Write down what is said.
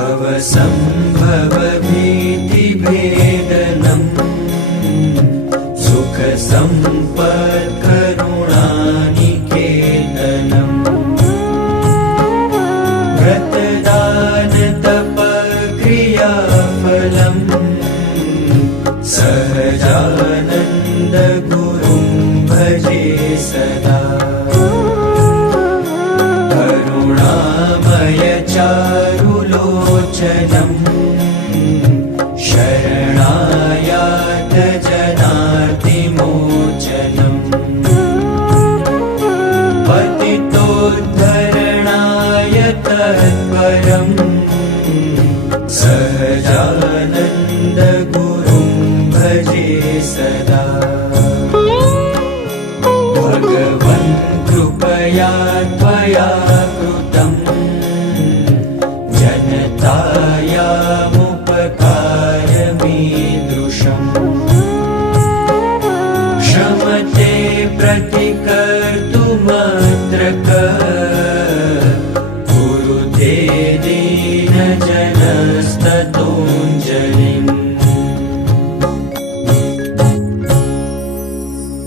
भवसम्भवभीतिभेदनम् सुखसम्पत्करुणानिकेतनम् व्रतदानतपक्रियाफलम् सहजानन्दगुरुं भजे सदा करुणामयचारुलोचनम् शरणायातजनार्तिमोचनम् पतितोद्धरणाय तत्परम् सहजानन्दगुरुं भजे सदा भगवन् कृपया त्वया कृतम् जनतायामुपकारमीदृशम् क्षमते प्रतिकर्तुमत्र